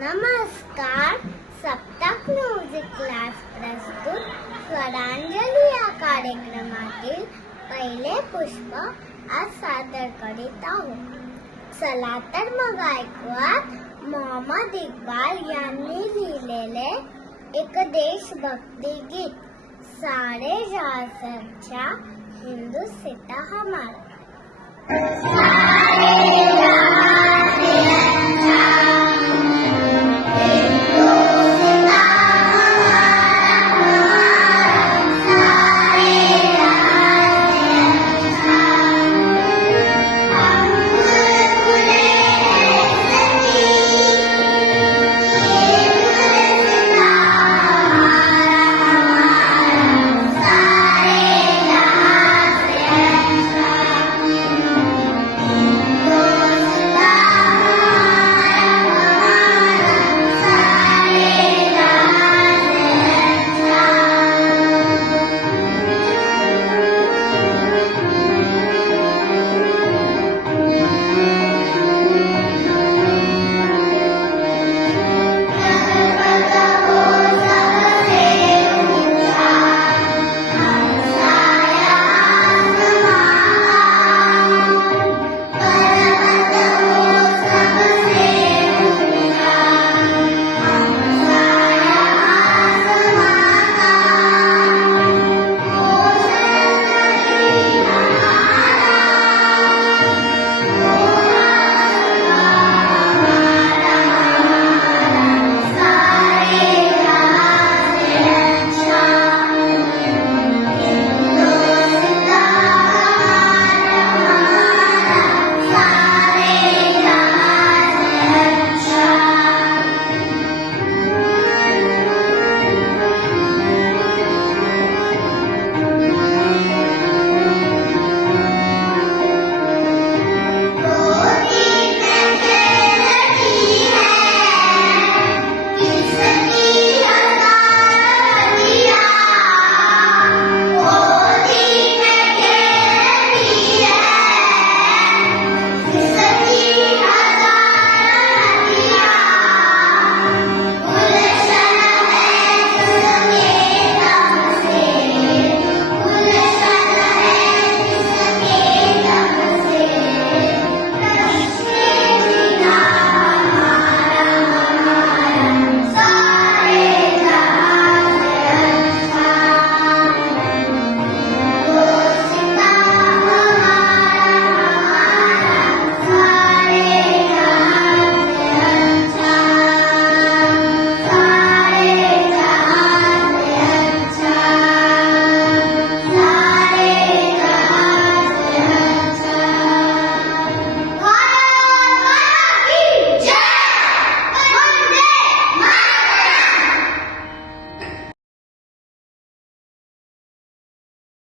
नमस्कार. सप्तक music class प्रस्तुत स्वरांजली या कार्यक्रमातील पहिले पुष्प आज सादर करीत आहोत. चला तर मग ऐकूयात मोहम्मद इक्बाल यांनी लिहिलेले एक देशभक्ती गीत, सारे जहां से अच्छा हिंदुस्तान हमारा. सारे जहां से अच्छा